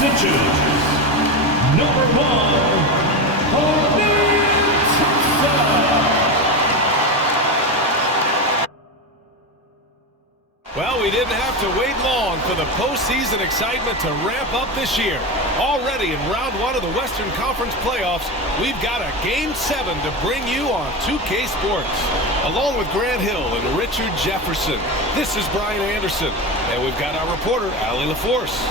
messages. Number 1, well, we didn't have to wait long for the postseason excitement to ramp up this year. Already in round 1 of the Western Conference playoffs, we've got a Game 7 to bring you on 2K Sports. Along with Grant Hill and Richard Jefferson, this is Brian Anderson, and we've got our reporter, Allie LaForce.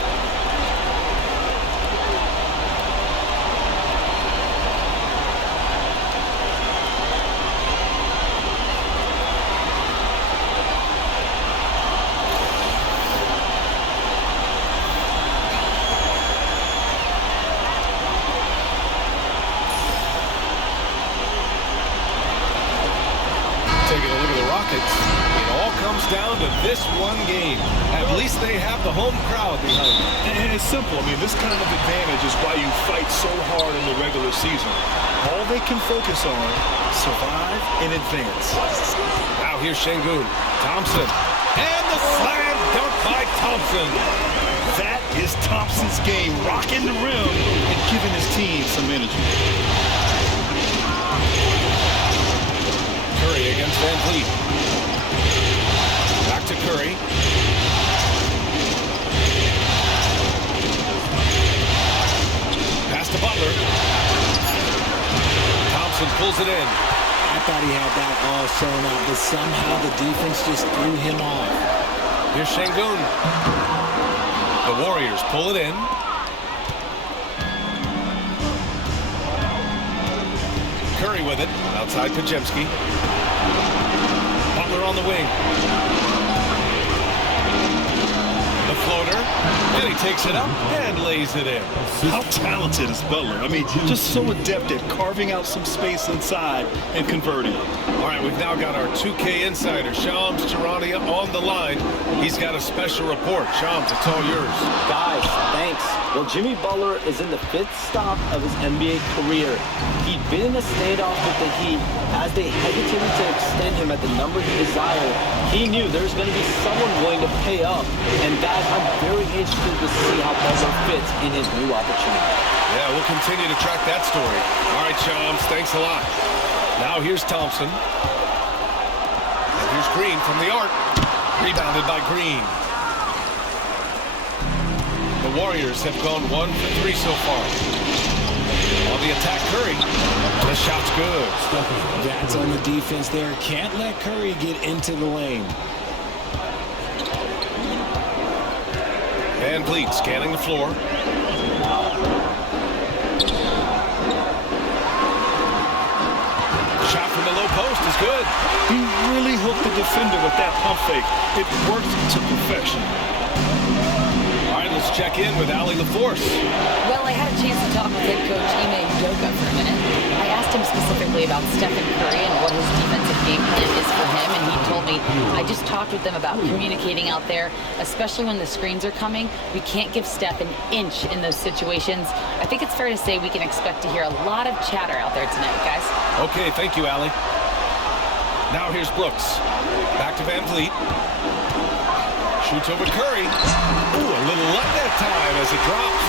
Taking a look at the Rockets, it all comes down to this one game. At least they have the home crowd behind them. And it's simple. I mean, this kind of advantage is why you fight so hard in the regular season. All they can focus on, survive and advance. Now here's Şengün. Thompson. And the slam dunk by Thompson. That is Thompson's game, rocking the rim and giving his team some energy. Curry against Van Vliet. Back to Curry. Pass to Butler. Thompson pulls it in. I thought he had that all shown up, but somehow the defense just threw him off. Here's Şengün. The Warriors pull it in. Curry with it, outside Podziemski. Butler on the wing. The floater, and he takes it up and lays it in. How talented is Butler? I mean, just so adept at carving out some space inside and converting. All right, we've now got our 2K insider, Shams Charania, on the line. He's got a special report. Shams, it's all yours. Guys, thanks. Well, Jimmy Butler is in the 5th stop of his NBA career. He'd been in a standoff with the Heat as they hesitated to extend him at the number he desired. He knew there's going to be someone willing to pay up, and guys, I'm very interested to see how Butler fits in his new opportunity. Yeah, we'll continue to track that story. All right, Shams, thanks a lot. Now here's Thompson. And here's Green from the arc. Rebounded by Green. The Warriors have gone 1 for 3 so far. On the attack, Curry. The shot's good. That's on the defense there. Can't let Curry get into the lane. Van Vliet scanning the floor. Shot from the low post is good. He really hooked the defender with that pump fake. It worked to perfection. All right, let's check in with Allie LaForce. Well, I had a chance to talk with head coach Ime Udoka for a minute. I asked him specifically about Stephen Curry and what his defensive game plan is for him, and he told me, I just talked with them about communicating out there, especially when the screens are coming. We can't give Steph an inch in those situations. I think it's fair to say we can expect to hear a lot of chatter out there tonight, guys. Okay, thank you, Allie. Now here's Brooks. Back to Van Vliet. Shoots over Curry. Ooh, a little luck that time as it drops.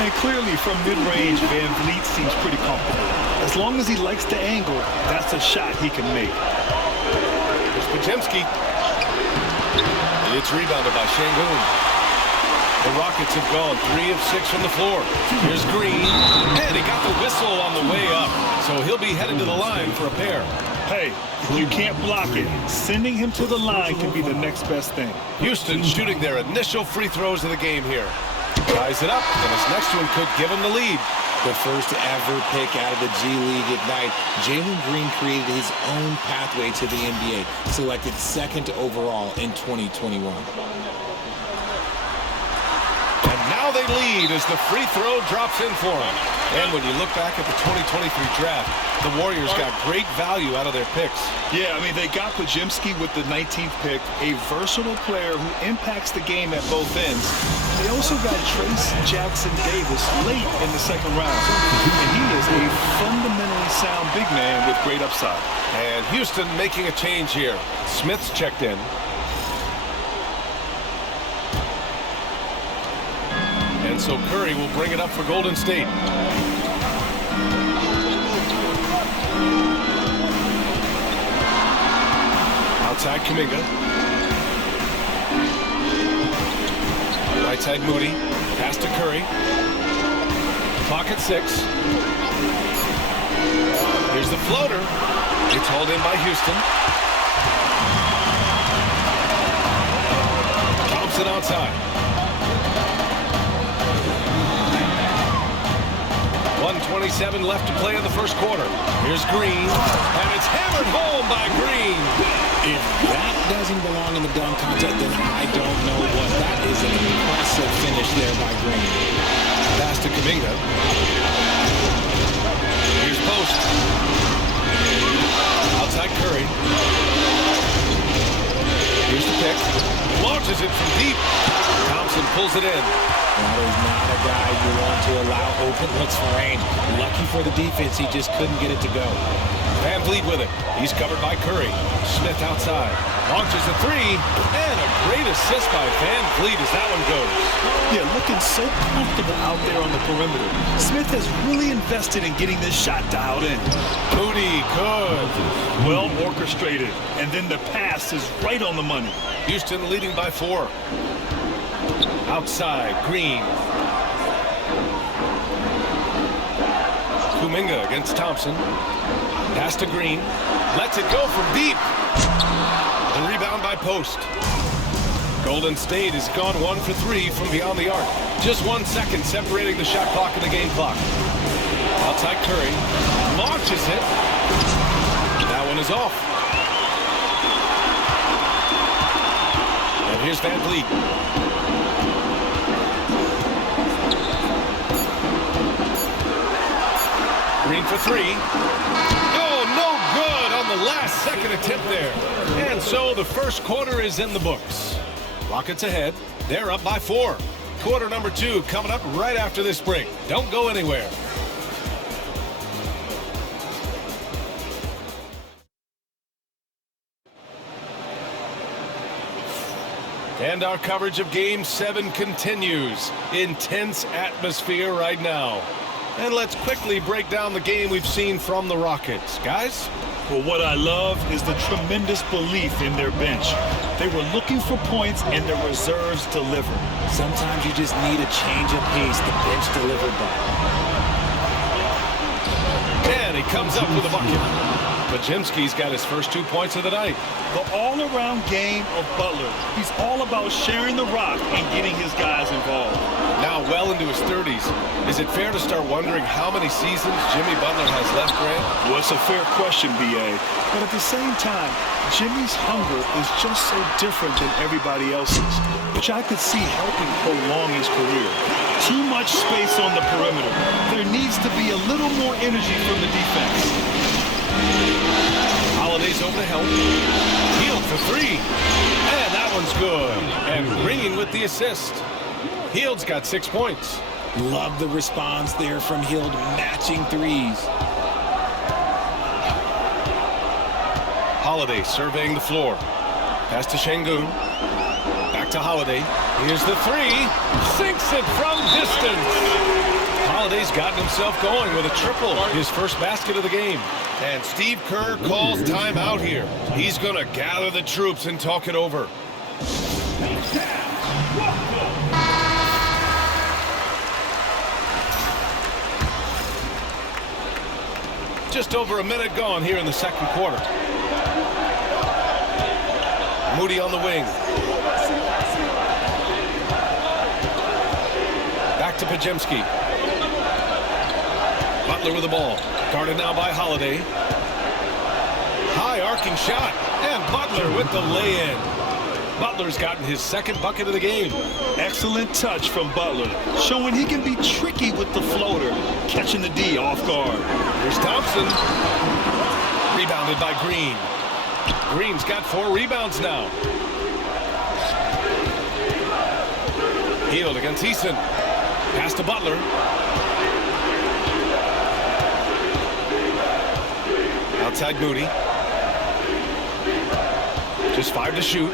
And clearly from mid-range, Van Vliet seems pretty comfortable. As long as he likes the angle, that's a shot he can make. Here's Podziemski. It's rebounded by Şengün. The Rockets have gone 3 of 6 from the floor. Here's Green. And he got the whistle on the way up. So he'll be headed to the line for a pair. Hey, if you can't block it, sending him to the line can be the next best thing. Houston shooting their initial free throws of the game here. Ties it up, and his next one could give him the lead. The first ever pick out of the G League Ignite, Jalen Green created his own pathway to the NBA, selected 2nd overall in 2021. And now they lead as the free throw drops in for him. And when you look back at the 2023 draft, the Warriors got great value out of their picks. Yeah, I mean, they got Podziemski with the 19th pick, a versatile player who impacts the game at both ends. They also got Trace Jackson Davis late in the 2nd round. And he is a fundamentally sound big man with great upside. And Houston making a change here. Smith's checked in. And so Curry will bring it up for Golden State. Outside Kuminga. Right side Moody. Pass to Curry. Clock at 6. Here's the floater. It's hauled in by Houston. Thompson outside. 1:27 left to play in the first quarter. Here's Green, and it's hammered home by Green. If that doesn't belong in the dunk contest, then I don't know what. That is an impressive finish there by Green. Pass to Kuminga. Here's Post. Outside Curry. Here's the pick. Launches it from deep. Thompson pulls it in. That is not a guy you want to allow open looks for range. Lucky for the defense, he just couldn't get it to go. Van Vliet with it. He's covered by Curry. Smith outside. Launches a three. And a great assist by Van Vliet as that one goes. Yeah, looking so comfortable out there on the perimeter. Smith has really invested in getting this shot dialed in. Moody good. Well orchestrated. And then the pass is right on the money. Houston leading by 4. Outside, Green. Kuminga against Thompson. Pass to Green. Lets it go from deep. The rebound by Post. Golden State has gone 1 for 3 from beyond the arc. Just 1 second separating the shot clock and the game clock. Outside Curry. Launches it. That one is off. And here's Van Vliet. Green for 3. Oh, no good on the last second attempt there. And so the first quarter is in the books. Rockets ahead. They're up by 4. Quarter number 2 coming up right after this break. Don't go anywhere. And our coverage of Game 7 continues. Intense atmosphere right now. And let's quickly break down the game we've seen from the Rockets. Guys? Well, what I love is the tremendous belief in their bench. They were looking for points, and their reserves delivered. Sometimes you just need a change of pace. The bench delivered that. And he comes up with a bucket. Podziemski's got his first 2 points of the night. The all-around game of Butler. He's all about sharing the rock and getting his guys involved. Now well into his 30s. Is it fair to start wondering how many seasons Jimmy Butler has left, Grant? Well, it's a fair question, B.A. But at the same time, Jimmy's hunger is just so different than everybody else's, which I could see helping prolong his career. Too much space on the perimeter. There needs to be a little more energy from the defense. Holiday's over to help. Hield for 3. And that one's good. And Green with the assist. Hield's got 6 points. Love the response there from Hield, matching threes. Holiday surveying the floor. Pass to Şengün. Back to Holiday. Here's the 3. Sinks it from distance. Holiday's gotten himself going with a triple. His first basket of the game. And Steve Kerr calls timeout here. He's going to gather the troops and talk it over. Just over a minute gone here in the second quarter. Moody on the wing. Back to Podziemski. Butler with the ball. Guarded now by Holiday. High arcing shot. And Butler with the lay-in. Butler's gotten his second bucket of the game. Excellent touch from Butler, showing he can be tricky with the floater, catching the D off guard. Here's Thompson. Rebounded by Green. Green's got 4 rebounds now. Hield against Eason. Pass to Butler. Outside Moody. Just 5 to shoot.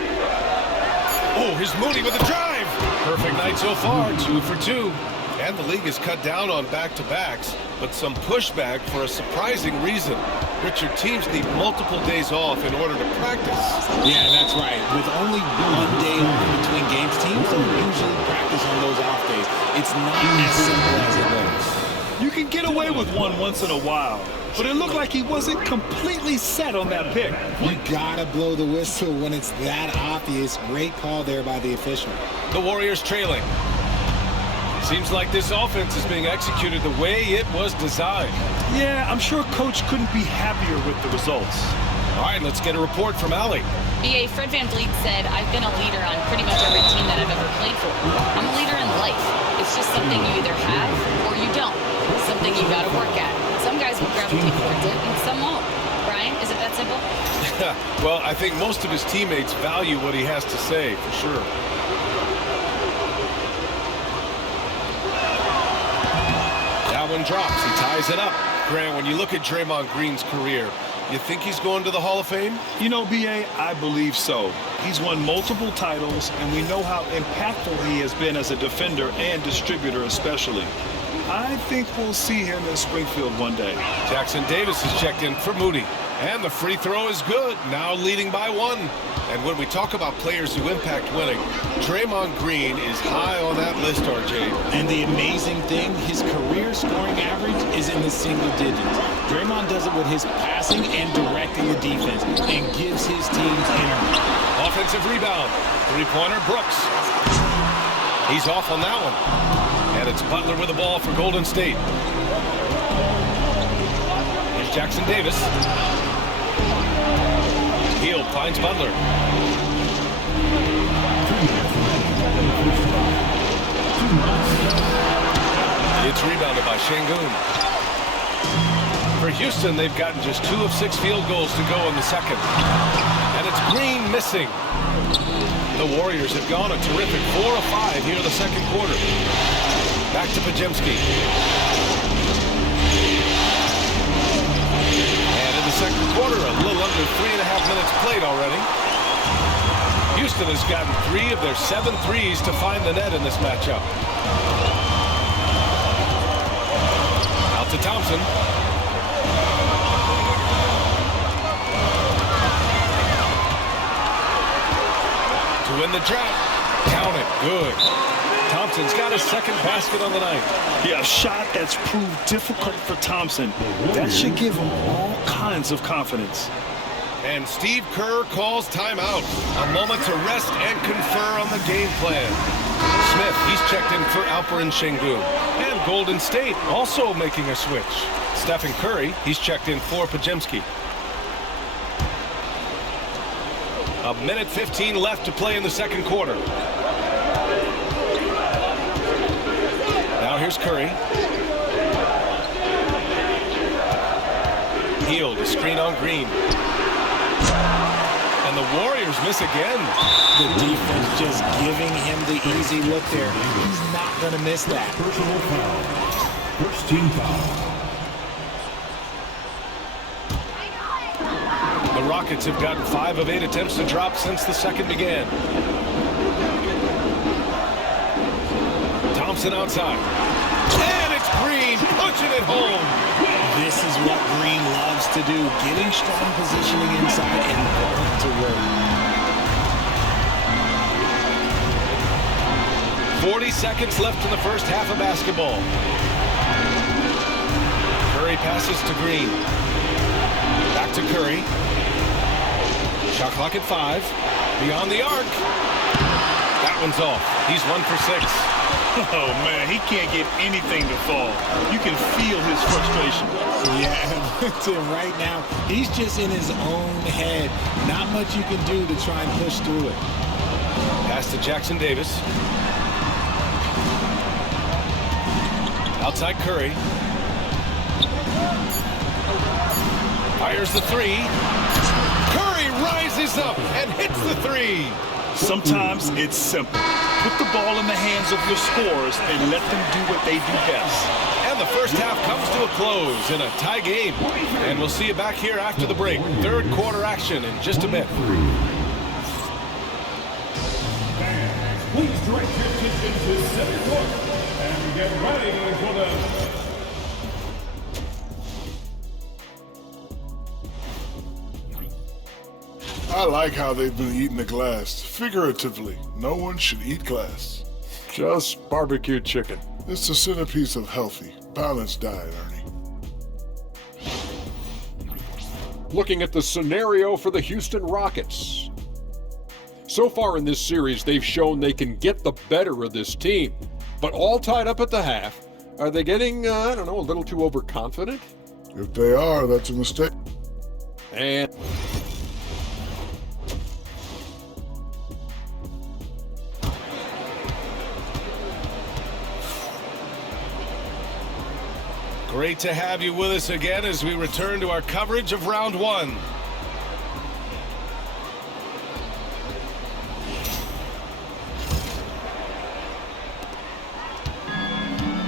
Oh, here's Moody with a drive. Perfect night so far, 2 for 2. And the league has cut down on back-to-backs, but some pushback for a surprising reason. Richard, teams need multiple days off in order to practice. Yeah, that's right. With only 1 day off in between games, teams don't usually practice on those off days. It's not as simple as it looks. You can get away with one once in a while, but it looked like he wasn't completely set on that pick. You gotta blow the whistle when it's that obvious. Great call there by the official. The Warriors trailing. Seems like this offense is being executed the way it was designed. Yeah, I'm sure Coach couldn't be happier with the results. All right, let's get a report from Allie. BA, Fred VanVleet said, I've been a leader on pretty much every team that I've ever played for. I'm a leader in life. It's just something you either have or you don't. Something you got to work at. Some guys will gravitate towards it and some won't. Brian, is it that simple? Well, I think most of his teammates value what he has to say, for sure. That one drops. He ties it up. Grant, when you look at Draymond Green's career, you think he's going to the Hall of Fame? You know, B.A., I believe so. He's won multiple titles, and we know how impactful he has been as a defender and distributor especially. I think we'll see him in Springfield one day. Jackson Davis is checked in for Moody. And the free throw is good, now leading by 1. And when we talk about players who impact winning, Draymond Green is high on that list, RJ. And the amazing thing, his career scoring average is in the single digits. Draymond does it with his passing and directing the defense and gives his teams energy. Offensive rebound. Three-pointer, Brooks. He's off on that one. And it's Butler with the ball for Golden State. Here's Jackson Davis. Hield finds Butler. It's rebounded by Şengün. For Houston, they've gotten just 2 of 6 field goals to go in the second. And it's Green missing. The Warriors have gone a terrific 4 of 5 here in the second quarter. Back to Podziemski. And in the second quarter, a little under 3.5 minutes played already. Houston has gotten 3 of their 7 threes to find the net in this matchup. Out to Thompson. To win the drought. Count it. Good. Thompson's got his second basket on the night. Yeah, a shot that's proved difficult for Thompson. That should give him all kinds of confidence. And Steve Kerr calls timeout. A moment to rest and confer on the game plan. Smith, he's checked in for Alperen Şengün. And Golden State also making a switch. Stephen Curry, he's checked in for Podziemski. A minute 15 left to play in the second quarter. Now here's Curry. Hield, a screen on Green. And the Warriors miss again. The defense just giving him the easy look there. He's not going to miss that. Personal foul. First team foul. The Rockets have gotten 5 of 8 attempts to drop since the second began. Thompson outside. And it's Green pushing it home. This is what Green loves to do, getting strong positioning inside and going to work. 40 seconds left in the first half of basketball. Curry passes to Green. Back to Curry. Shot clock at 5. Beyond the arc. That one's off. He's 1 for 6. Oh, man, he can't get anything to fall. You can feel his frustration. Yeah, right now, he's just in his own head. Not much you can do to try and push through it. Pass to Jackson Davis. Outside Curry. Fires the 3. Curry rises up and hits the 3. Sometimes it's simple. Put the ball in the hands of your scorers and let them do what they do best. And the first half comes to a close in a tie game. And we'll see you back here after the break. Third quarter action in just a bit. Please direct your attention to center court and get ready for the... I like how they've been eating the glass. Figuratively, no one should eat glass. Just barbecue chicken. It's the centerpiece of healthy, balanced diet, Ernie. Looking at the scenario for the Houston Rockets. So far in this series, they've shown they can get the better of this team. But all tied up at the half, are they getting, I don't know, a little too overconfident? If they are, that's a mistake. And... Great to have you with us again as we return to our coverage of round one.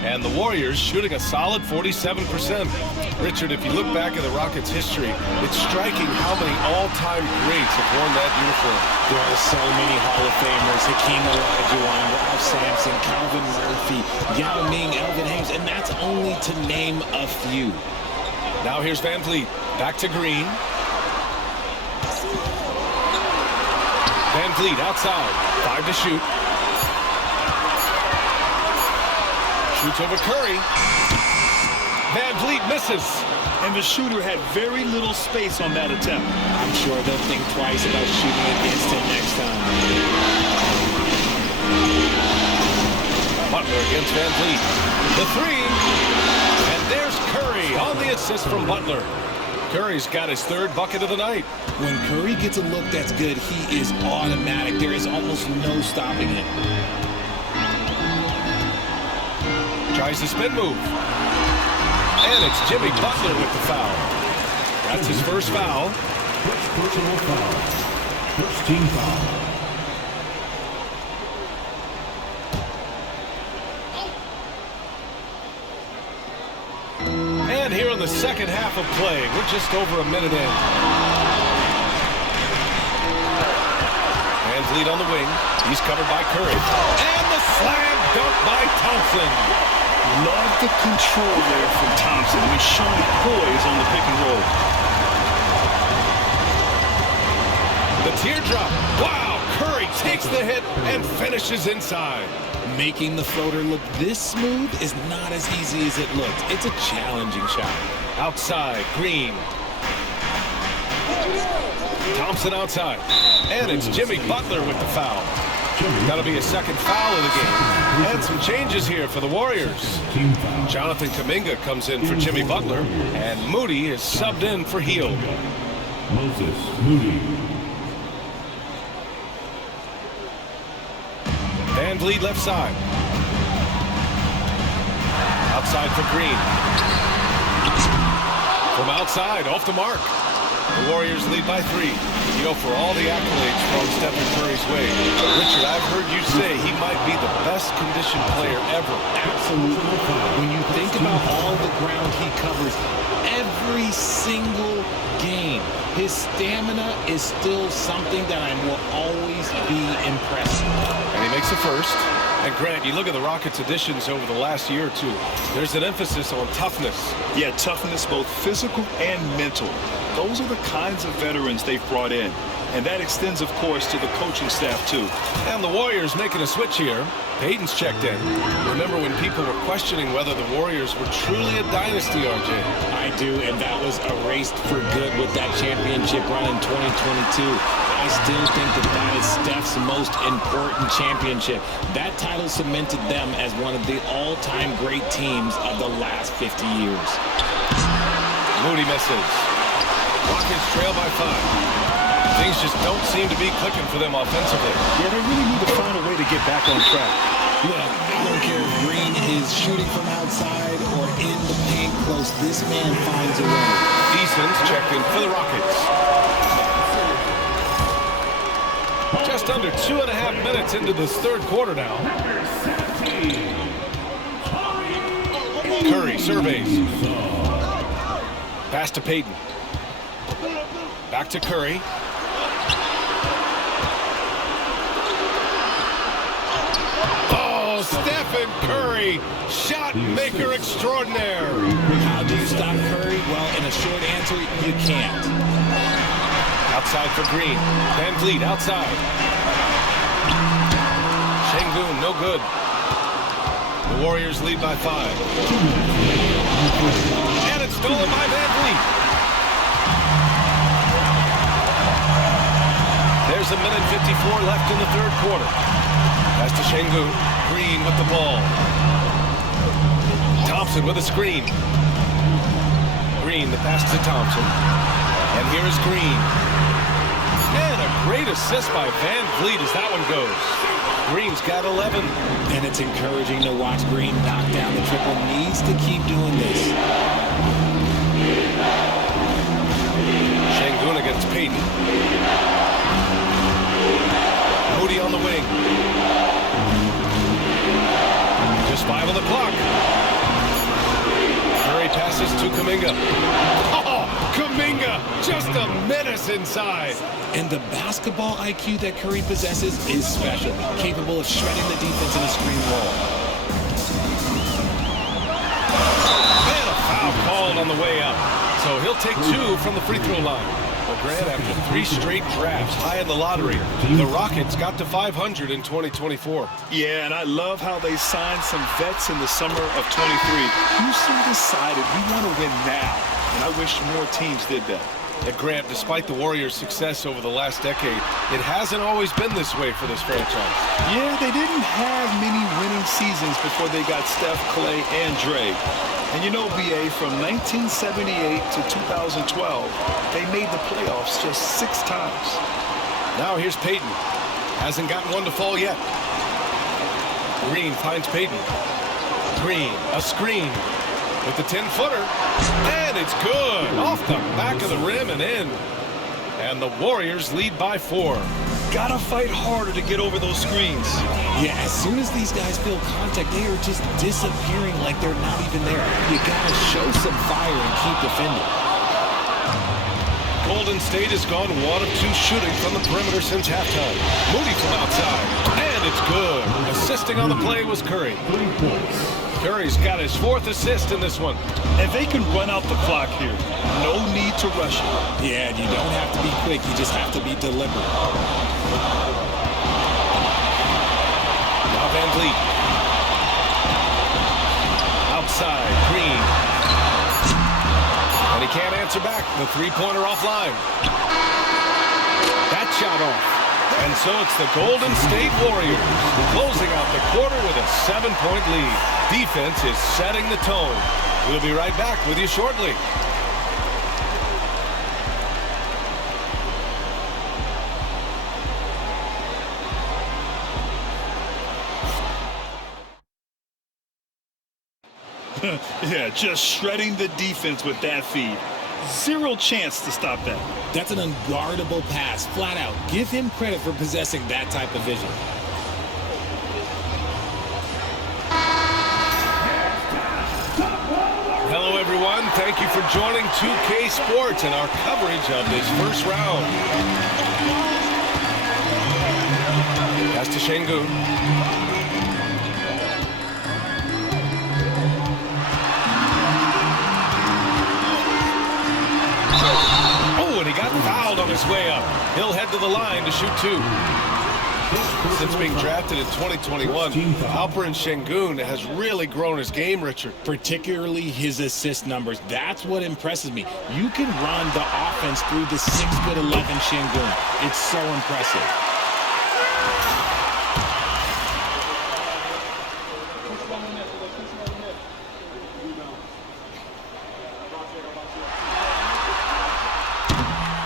And the Warriors shooting a solid 47%. Richard, if you look back at the Rockets' history, it's striking how many all-time greats have worn that uniform. There are so many Hall of Famers: Hakeem Olajuwon, Ralph Sampson, Calvin Murphy, Yao Ming, Elvin Hayes, and that's only to name a few. Now here's Van Vliet. Back to Green. Van Vliet outside. 5 to shoot. Shoots over Curry. Van Vliet misses. And the shooter had very little space on that attempt. I'm sure they'll think twice about shooting against him next time. Butler against Van Vliet. The three. And there's Curry on the assist from Butler. Curry's got his third bucket of the night. When Curry gets a look that's good, he is automatic. There is almost no stopping him. Tries the spin move. And it's Jimmy Butler with the foul. That's his first foul. First personal foul. First team foul. And here in the second half of play, we're just over a minute in. Van Vliet on the wing. He's covered by Curry. And the slam dunk by Thompson. Love the control there from Thompson. He's showing poise on the pick and roll. The teardrop. Wow, Curry takes the hit and finishes inside. Making the floater look this smooth is not as easy as it looked. It's a challenging shot. Outside, Green. Thompson outside. And it's Jimmy Butler with the foul. That'll be a second foul of the game. And some changes here for the Warriors. Jonathan Kuminga comes in for Jimmy Butler, and Moody is subbed in for Hield. Moses Moody. Van Vliet left side. Outside for Green. From outside, off the mark. The Warriors lead by 3. You know, for all the accolades thrown Stephen Curry's way, Richard, I've heard you say he might be the best conditioned player ever. Absolutely. When you think about all the ground he covers every single game, his stamina is still something that I will always be impressed with. And he makes the first. And Grant, you look at the Rockets' additions over the last year or two, there's an emphasis on toughness. Yeah, toughness, both physical and mental. Those are the kinds of veterans they've brought in. And that extends, of course, to the coaching staff, too. And the Warriors making a switch here. Payton's checked in. Remember when people were questioning whether the Warriors were truly a dynasty, RJ? I do, and that was erased for good with that championship run in 2022. I still think that is Steph's most important championship. That title cemented them as one of the all-time great teams of the last 50 years. Moody misses. Rockets trail by 5. Things just don't seem to be clicking for them offensively. Yeah, they really need to find a way to get back on track. Look, I don't care if Green is shooting from outside or in the paint close. This man finds a way. Easton's checked in for the Rockets. Just under 2.5 minutes into this third quarter now. Curry surveys. Pass to Payton. Back to Curry. Oh, Stephen Curry, shot maker extraordinaire. How do you stop Curry? Well, in a short answer, you can't. Outside for Green. Van Vliet outside. Şengün, no good. The Warriors lead by 5. And it's stolen by Van Vliet. There's a minute 54 left in the third quarter. Pass to Şengün. Green with the ball. Thompson with a screen. Green, the pass to Thompson. And here is Green. And a great assist by Van Vliet as that one goes. Green's got 11. And it's encouraging to watch Green knock down the triple. Needs to keep doing this. Şengün against Payton. Moody on the wing. Just 5 on the clock. Curry passes to Kuminga. Oh, Kuminga, just a menace inside. And the basketball IQ that Curry possesses is special, capable of shredding the defense in a screen roll. And a foul called on the way up. So he'll take 2 from the free throw line. Well, Grant, after 3 straight drafts high in the lottery, the Rockets got to 500 in 2024. Yeah, and I love how they signed some vets in the summer of 23. Houston decided we want to win now, and I wish more teams did that. And Grant, despite the Warriors' success over the last decade, it hasn't always been this way for this franchise. Yeah, they didn't have many winning seasons before they got Steph, Clay, and Dre. And you know, BA, from 1978 to 2012, they made the playoffs just 6 times. Now here's Payton. Hasn't gotten one to fall yet. Green finds Payton. Green, a screen with the 10-footer. And it's good. Off the back of the rim and in. And the Warriors lead by 4. Gotta fight harder to get over those screens. Yeah, as soon as these guys feel contact, they are just disappearing like they're not even there. You gotta show some fire and keep defending. Golden State has gone 1 of 2 shooting from the perimeter since halftime. Moody from outside. And it's good. Assisting on the play was Curry. Curry's got his 4th assist in this one. And they can run out the clock here. No need to rush it. Yeah, you don't have to be quick. You just have to be deliberate. Now Van Vliet. Outside, Green. And he can't answer back. The 3-pointer offline. That shot off. And so it's the Golden State Warriors closing out the quarter with a 7-point lead. Defense is setting the tone. We'll be right back with you shortly. Yeah, just shredding the defense with that feed. 0 chance to stop that. That's an unguardable pass, flat out. Give him credit for possessing that type of vision. Hello, everyone. Thank you for joining 2K Sports and our coverage of this first round. Pass to Şengün. Oh, and he got fouled on his way up. He'll head to the line to shoot 2. Since being drafted in 2021, Alperen Şengün has really grown his game, Richard. Particularly his assist numbers. That's what impresses me. You can run the offense through the 6'11" Şengün. It's so impressive.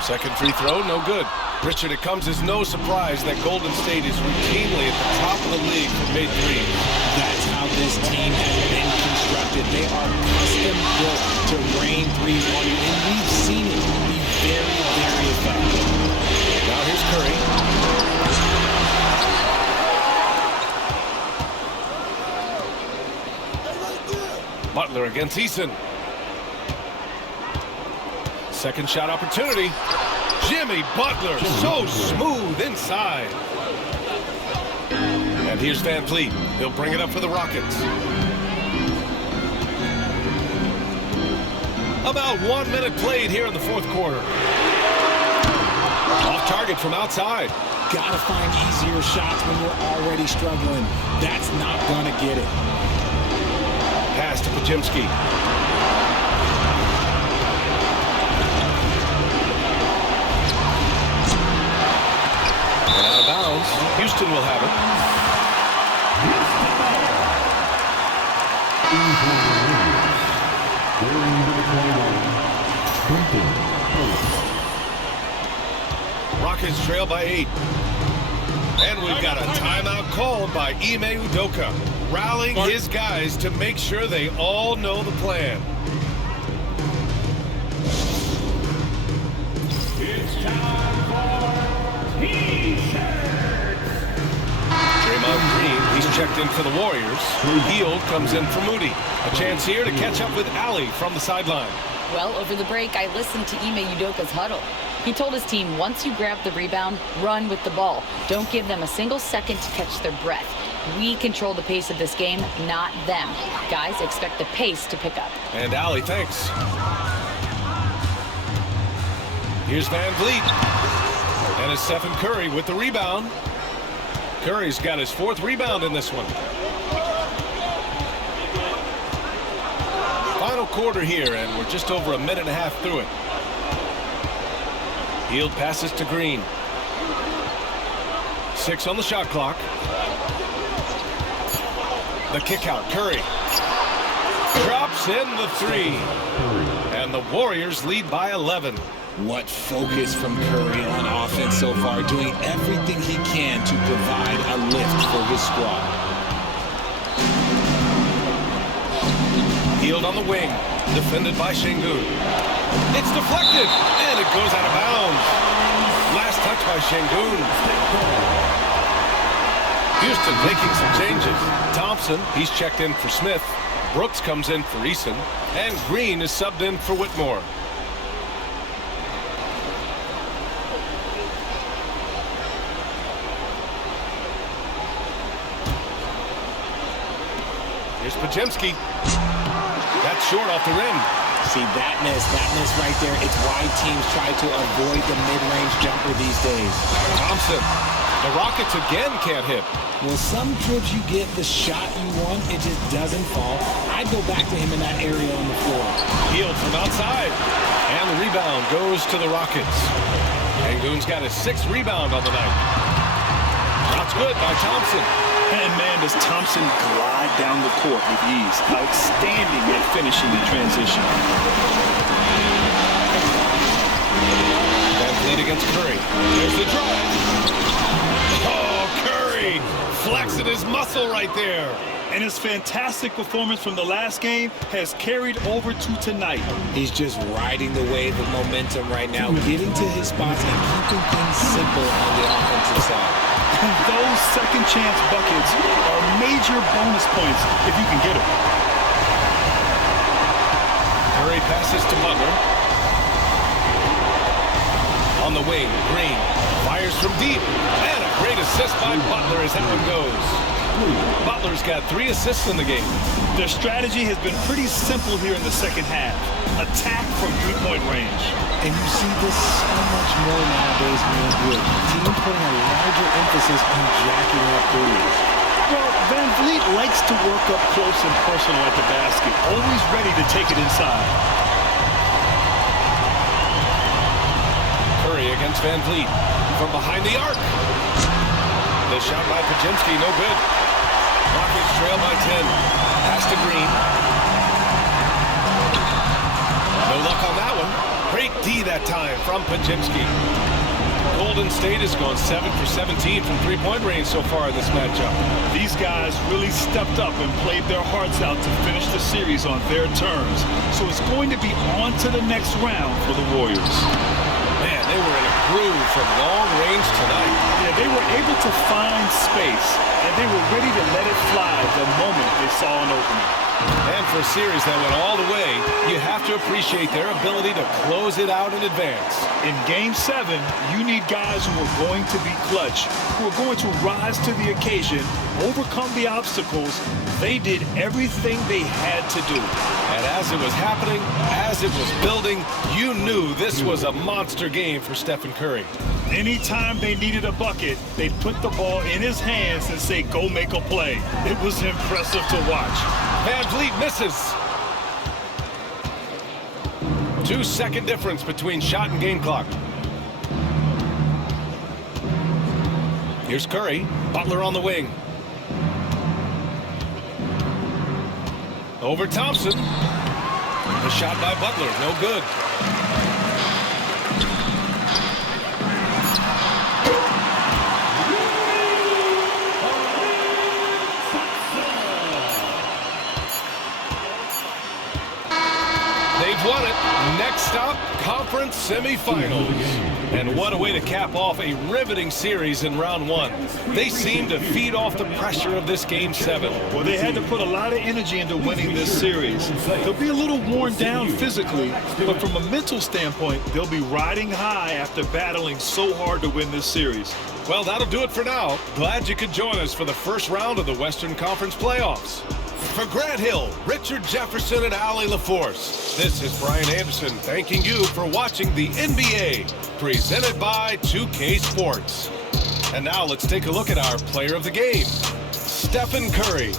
Second free throw, no good. Richard, it comes as no surprise that Golden State is routinely at the top of the league for made threes. That's how this team has been constructed. They are custom built to rain threes on you, and we've seen it be very, very effective. Now here's Curry. Butler against Eason. Second shot opportunity. Jimmy Butler, so smooth inside. And And here's Van Vliet. He'll bring it up for the Rockets. About 1 minute played here in the fourth quarter. Off target from outside. Gotta find easier shots when you're already struggling. That's not gonna get it. Pass to Pajimski. And out of bounds. Houston will have it. Rockets trail by 8. And we've got a timeout called by Ime Udoka, rallying his guys to make sure they all know the plan. It's time for T-shirts. Draymond Green, he's checked in for the Warriors. Hield comes in for Moody. A chance here to catch up with Ali from the sideline. Well, over the break, I listened to Ime Udoka's huddle. He told his team, once you grab the rebound, run with the ball. Don't give them a single second to catch their breath. We control the pace of this game, not them. Guys, expect the pace to pick up. And Ali, thanks. Here's Van Vliet. And it's Stephen Curry with the rebound. Curry's got his 4th rebound in this one. Final quarter here, and we're just over a minute and a half through it. Hield passes to Green. 6 on the shot clock. The kick out, Curry. Drops in the 3. And the Warriors lead by 11. What focus from Curry on offense so far, doing everything he can to provide a lift for his squad. Hield on the wing, defended by Şengün. It's deflected, and it goes out of bounds. Last touch by Şengün. Houston making some changes. Thompson, he's checked in for Smith. Brooks comes in for Eason, and Green is subbed in for Whitmore. Here's Pajimski. That's short off the rim. See, that miss right there, it's why teams try to avoid the mid-range jumper these days. Thompson. The Rockets again can't hit. Well, some trips you get the shot you want, it just doesn't fall. I'd go back to him in that area on the floor. Hield from outside. And the rebound goes to the Rockets. Şengün's got his 6th rebound on the night. That's good by Thompson. And man, does Thompson glide down the court with ease. Outstanding at finishing in transition. Van Vliet against Curry. There's the drive. Oh, Curry flexing his muscle right there. And his fantastic performance from the last game has carried over to tonight. He's just riding the wave of momentum right now, getting to his spots and keeping things simple on the offensive side. And those second chance buckets are major bonus points if you can get them. Curry passes to Butler. On the wing, Green fires from deep. And a great assist by Butler as that one goes. Butler's got 3 assists in the game. Their strategy has been pretty simple here in the second half. Attack from 3-point range. And you see this so much more nowadays, man, with teams putting a larger emphasis on jacking up threes. Well, Van Vliet likes to work up close and personal at the basket, always ready to take it inside. Curry against Van Vliet from behind the arc. The shot by Pajimski, no good. Rockets trail by 10. Pass to Green. No luck on that one. Great D that time from Pajimski. Golden State has gone 7 for 17 from 3-point range so far in this matchup. These guys really stepped up and played their hearts out to finish the series on their terms. So it's going to be on to the next round for the Warriors. Man, they were in a groove from long range tonight. Yeah, they were able to find space, and they were ready to let it fly the moment they saw an opening. And for a series that went all the way, you have to appreciate their ability to close it out in advance. In Game 7, you need guys who are going to be clutch, who are going to rise to the occasion, overcome the obstacles. They did everything they had to do. And as it was happening, as it was building, you knew this was a monster game for Stephen Curry. Anytime they needed a bucket, they'd put the ball in his hands and say, go make a play. It was impressive to watch. Van Vliet misses. 2-second difference between shot and game clock. Here's Curry. Butler on the wing. Over Thompson. The shot by Butler, no good. They've won it. Next stop, conference semifinals. And what a way to cap off a riveting series in round 1. They seem to feed off the pressure of this Game 7. Well, they had to put a lot of energy into winning this series. They'll be a little worn down physically, but from a mental standpoint, they'll be riding high after battling so hard to win this series. Well, that'll do it for now. Glad you could join us for the first round of the Western Conference playoffs. For Grant Hill, Richard Jefferson, and Allie LaForce, this is Brian Anderson thanking you for watching the NBA, presented by 2K Sports. And now let's take a look at our player of the game, Stephen Curry.